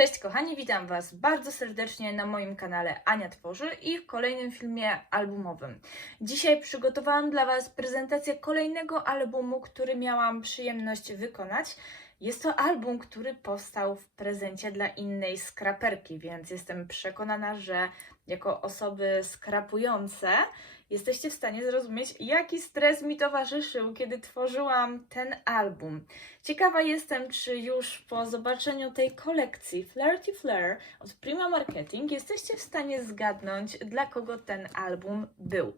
Cześć kochani, witam Was bardzo serdecznie na moim kanale Ania Tworzy i w kolejnym filmie albumowym. Dzisiaj przygotowałam dla Was prezentację kolejnego albumu, który miałam przyjemność wykonać. Jest to album, który powstał w prezencie dla innej skraperki, więc jestem przekonana, że jako osoby skrapujące jesteście w stanie zrozumieć, jaki stres mi towarzyszył, kiedy tworzyłam ten album. Ciekawa jestem, czy już po zobaczeniu tej kolekcji Flirty Flair od Prima Marketing jesteście w stanie zgadnąć, dla kogo ten album był.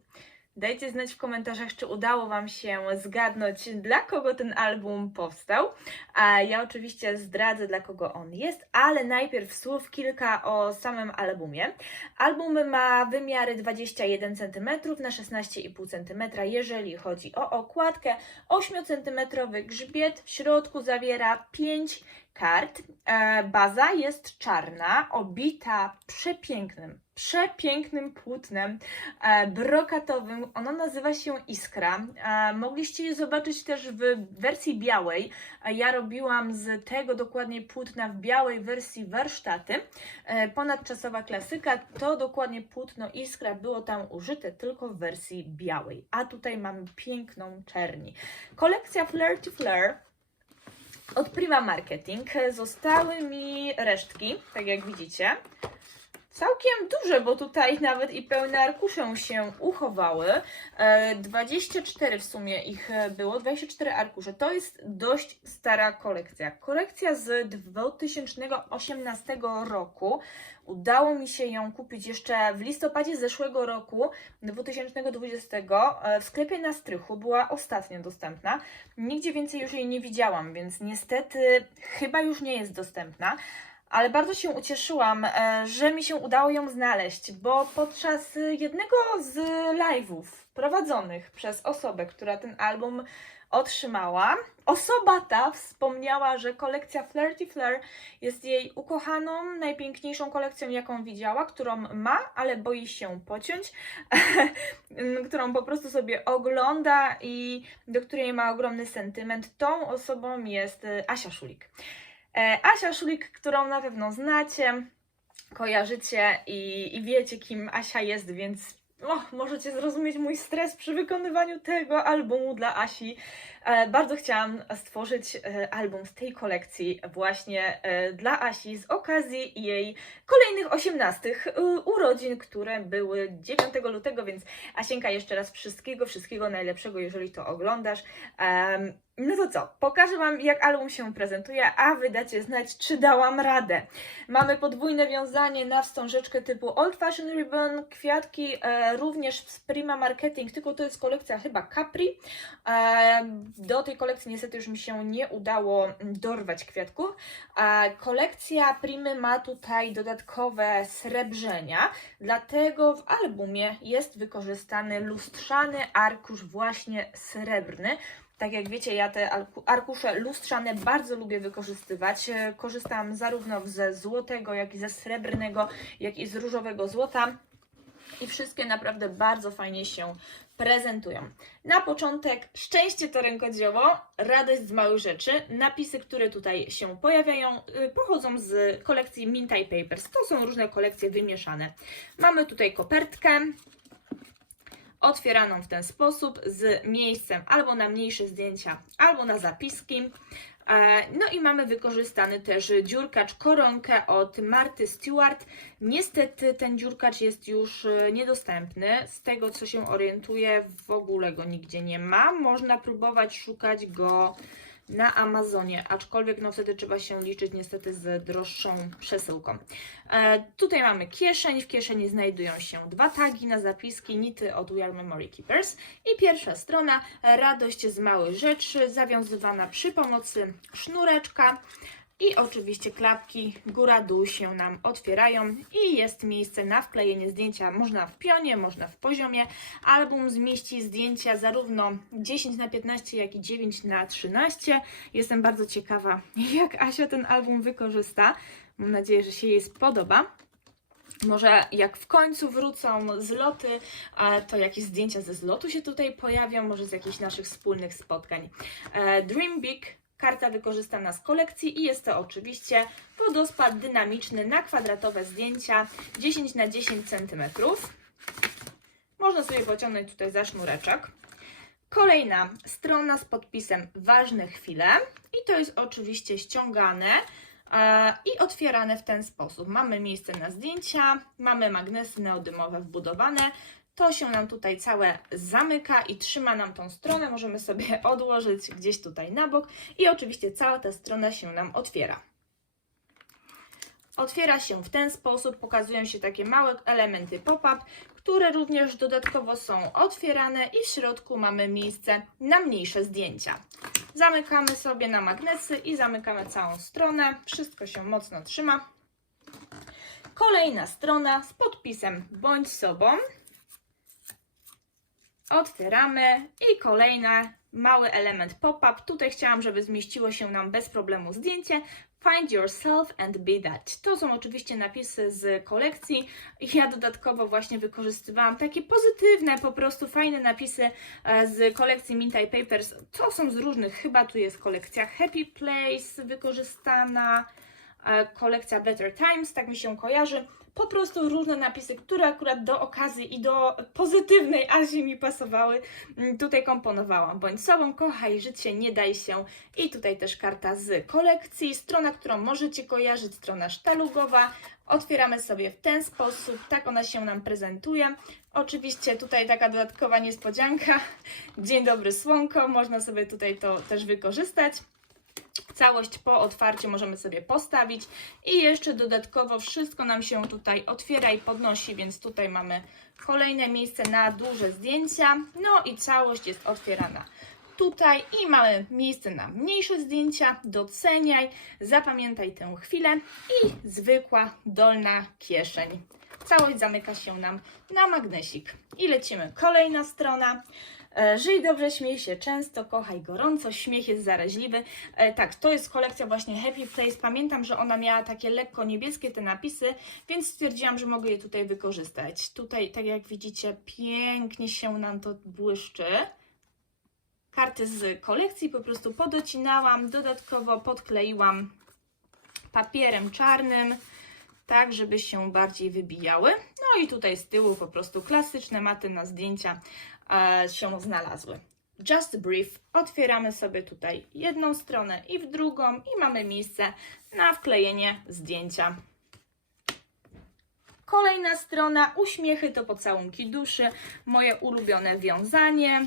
Dajcie znać w komentarzach, czy udało Wam się zgadnąć, dla kogo ten album powstał. A ja oczywiście zdradzę, dla kogo on jest, ale najpierw słów kilka o samym albumie. Album ma wymiary 21 cm na 16,5 cm, jeżeli chodzi o okładkę. 8 cm grzbiet, w środku zawiera 5 kart. E, baza jest czarna, obita przepięknym, przepięknym płótnem e, brokatowym. Ono nazywa się Iskra. E, mogliście je zobaczyć też w wersji białej. Ja robiłam z tego dokładnie płótna w białej wersji warsztaty. Ponadczasowa klasyka to dokładnie płótno Iskra było tam użyte tylko w wersji białej. A tutaj mamy piękną czerni. Kolekcja Flirty Flair od Prima Marketing zostały mi resztki, tak jak widzicie. Całkiem duże, bo tutaj nawet i pełne arkusze się uchowały. E, 24 w sumie ich e, było, 24 arkusze. To jest dość stara kolekcja. Kolekcja z 2018 roku. Udało mi się ją kupić jeszcze w listopadzie zeszłego roku, 2020, e, w sklepie na strychu. Była ostatnio dostępna. Nigdzie więcej już jej nie widziałam, więc niestety chyba już nie jest dostępna. Ale bardzo się ucieszyłam, e, że mi się udało ją znaleźć, bo podczas jednego z live'ów prowadzonych przez osobę, która ten album otrzymała, osoba ta wspomniała, że kolekcja Flirty Flair jest jej ukochaną, najpiękniejszą kolekcją, jaką widziała, którą ma, ale boi się pociąć, którą po prostu sobie ogląda i do której ma ogromny sentyment. Tą osobą jest Asia Szulik. E, Asia Szulik, którą na pewno znacie, kojarzycie i, i wiecie, kim Asia jest, więc możecie zrozumieć mój stres przy wykonywaniu tego albumu dla Asi. E, bardzo chciałam stworzyć e, album z tej kolekcji właśnie e, dla Asi z okazji jej kolejnych 18 e, urodzin, które były 9 lutego, więc Asienka jeszcze raz wszystkiego, wszystkiego najlepszego, jeżeli to oglądasz. No to co, pokażę Wam jak album się prezentuje, a Wy dacie znać, czy dałam radę. Mamy podwójne wiązanie na wstążeczkę typu Old Fashion Ribbon, kwiatki e, również z Prima Marketing, tylko to jest kolekcja chyba Capri. E, do tej kolekcji niestety już mi się nie udało dorwać kwiatków. E, kolekcja Primy ma tutaj dodatkowe srebrzenia, dlatego w albumie jest wykorzystany lustrzany arkusz właśnie srebrny. Tak jak wiecie, ja te arku- arkusze lustrzane bardzo lubię wykorzystywać. E, Korzystam zarówno ze złotego, jak i ze srebrnego, jak i z różowego złota. I wszystkie naprawdę bardzo fajnie się prezentują. Na początek szczęście to rękodzieło, radość z małych rzeczy. Napisy, które tutaj się pojawiają, y, pochodzą z kolekcji Mintai Papers. To są różne kolekcje wymieszane. Mamy tutaj kopertkę, otwieraną w ten sposób z miejscem albo na mniejsze zdjęcia, albo na zapiski. E, No i mamy wykorzystany też dziurkacz koronkę od Marty Stewart. Niestety ten dziurkacz jest już e, niedostępny. Z tego co się orientuję, w ogóle go nigdzie nie ma. Można próbować szukać go na Amazonie, aczkolwiek no wtedy trzeba się liczyć niestety z droższą przesyłką. E, tutaj mamy kieszeń, w kieszeni znajdują się dwa tagi na zapiski, nity od We Are Memory Keepers i pierwsza strona, radość z małych rzeczy, zawiązywana przy pomocy sznureczka. I oczywiście klapki góra-dół się nam otwierają i jest miejsce na wklejenie zdjęcia. Można w pionie, można w poziomie. Album zmieści zdjęcia zarówno 10 na 15 jak i 9 na 13 Jestem bardzo ciekawa, jak Asia ten album wykorzysta. Mam nadzieję, że się jej spodoba. Może jak w końcu wrócą zloty, to jakieś zdjęcia ze zlotu się tutaj pojawią, może z jakichś naszych wspólnych spotkań. E, Dream Big, karta wykorzystana z kolekcji i jest to oczywiście wodospad dynamiczny na kwadratowe zdjęcia 10 na 10 cm. Można sobie pociągnąć tutaj za sznureczek. Kolejna strona z podpisem Ważne chwile i to jest oczywiście ściągane i otwierane w ten sposób. Mamy miejsce na zdjęcia, mamy magnesy neodymowe wbudowane. To się nam tutaj całe zamyka i trzyma nam tą stronę. Możemy sobie odłożyć gdzieś tutaj na bok i oczywiście cała ta strona się nam otwiera. Otwiera się w ten sposób, pokazują się takie małe elementy pop-up, które również dodatkowo są otwierane i w środku mamy miejsce na mniejsze zdjęcia. Zamykamy sobie na magnesy i zamykamy całą stronę. Wszystko się mocno trzyma. Kolejna strona z podpisem bądź sobą. Otwieramy i kolejny mały element pop-up. Tutaj chciałam, żeby zmieściło się nam bez problemu zdjęcie. Find yourself and be that. To są oczywiście napisy z kolekcji. Ja dodatkowo właśnie wykorzystywałam takie pozytywne, po prostu fajne napisy e, z kolekcji Minty Papers. To są z różnych, chyba tu jest kolekcja Happy Place wykorzystana, kolekcja Better Times, tak mi się kojarzy. Po prostu różne napisy, które akurat do okazji i do pozytywnej Azji mi pasowały. Mm, Tutaj komponowałam. Bądź sobą, kochaj życie, nie daj się. I tutaj też karta z kolekcji. Strona, którą możecie kojarzyć, strona sztalugowa. Otwieramy sobie w ten sposób, tak ona się nam prezentuje. Oczywiście tutaj taka dodatkowa niespodzianka. Dzień dobry słonko, można sobie tutaj to też wykorzystać. Całość po otwarciu możemy sobie postawić i jeszcze dodatkowo wszystko nam się tutaj otwiera i podnosi, więc tutaj mamy kolejne miejsce na duże zdjęcia. No i całość jest otwierana tutaj i mamy miejsce na mniejsze zdjęcia. Doceniaj, zapamiętaj tę chwilę i zwykła dolna kieszeń. Całość zamyka się nam na magnesik. I lecimy. Kolejna strona. E, Żyj dobrze, śmiej się często, kochaj gorąco, śmiech jest zaraźliwy. E, tak, to jest kolekcja właśnie Happy Place. Pamiętam, że ona miała takie lekko niebieskie te napisy, więc stwierdziłam, że mogę je tutaj wykorzystać. Tutaj, tak jak widzicie, pięknie się nam to błyszczy. Karty z kolekcji po prostu podocinałam, dodatkowo podkleiłam papierem czarnym, tak żeby się bardziej wybijały. No i tutaj z tyłu po prostu klasyczne maty na zdjęcia e, się znalazły. Just Brief. Otwieramy sobie tutaj jedną stronę i w drugą i mamy miejsce na wklejenie zdjęcia. Kolejna strona, uśmiechy to pocałunki duszy, moje ulubione wiązanie.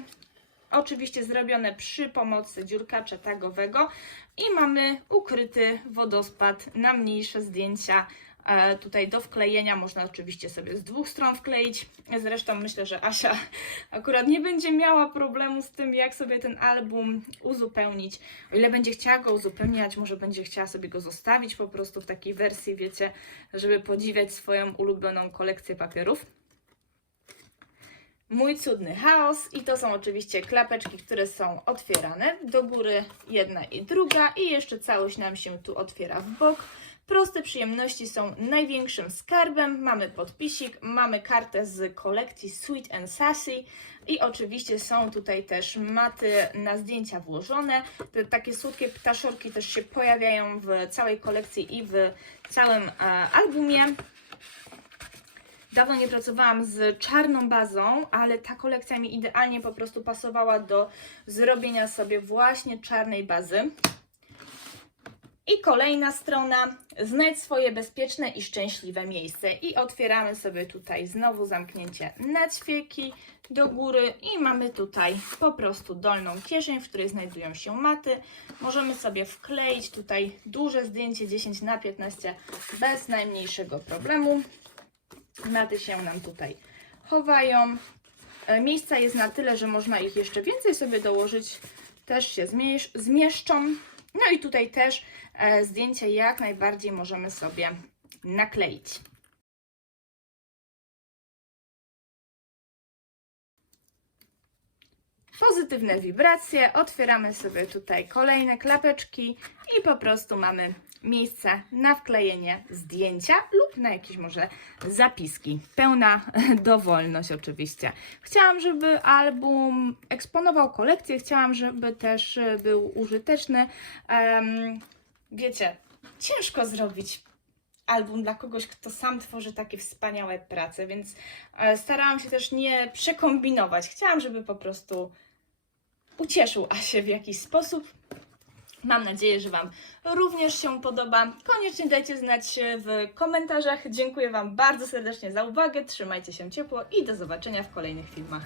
Oczywiście zrobione przy pomocy dziurkacza tagowego i mamy ukryty wodospad na mniejsze zdjęcia tutaj do wklejenia można oczywiście sobie z dwóch stron wkleić. Zresztą myślę, że Asia akurat nie będzie miała problemu z tym, jak sobie ten album uzupełnić. O ile będzie chciała go uzupełniać, może będzie chciała sobie go zostawić po prostu w takiej wersji, wiecie, żeby podziwiać swoją ulubioną kolekcję papierów. Mój cudny chaos i to są oczywiście klapeczki, które są otwierane do góry, jedna i druga i jeszcze całość nam się tu otwiera w bok. Proste przyjemności są największym skarbem. Mamy podpisik, mamy kartę z kolekcji Sweet and Sassy i oczywiście są tutaj też maty na zdjęcia włożone. Te takie słodkie ptaszorki też się pojawiają w całej kolekcji i w całym e, albumie. Dawno nie pracowałam z czarną bazą, ale ta kolekcja mi idealnie po prostu pasowała do zrobienia sobie właśnie czarnej bazy. I kolejna strona, znajdź swoje bezpieczne i szczęśliwe miejsce. I otwieramy sobie tutaj znowu zamknięcie na ćwieki do góry i mamy tutaj po prostu dolną kieszeń, w której znajdują się maty. Możemy sobie wkleić tutaj duże zdjęcie 10 na 15 bez najmniejszego problemu. Maty się nam tutaj chowają. E, Miejsca jest na tyle, że można ich jeszcze więcej sobie dołożyć. Też się zmiesz- zmieszczą. No i tutaj też e, zdjęcie jak najbardziej możemy sobie nakleić. Pozytywne wibracje. Otwieramy sobie tutaj kolejne klapeczki i po prostu mamy miejsce na wklejenie zdjęcia lub na jakieś może zapiski. Pełna dowolność oczywiście. Chciałam, żeby album eksponował kolekcję, chciałam, żeby też e, był użyteczny. Em, wiecie, ciężko zrobić album dla kogoś, kto sam tworzy takie wspaniałe prace, więc e, starałam się też nie przekombinować. Chciałam, żeby po prostu ucieszył Asię w jakiś sposób. Mam nadzieję, że Wam również się podoba. Koniecznie dajcie znać w komentarzach. Dziękuję Wam bardzo serdecznie za uwagę. Trzymajcie się ciepło i do zobaczenia w kolejnych filmach.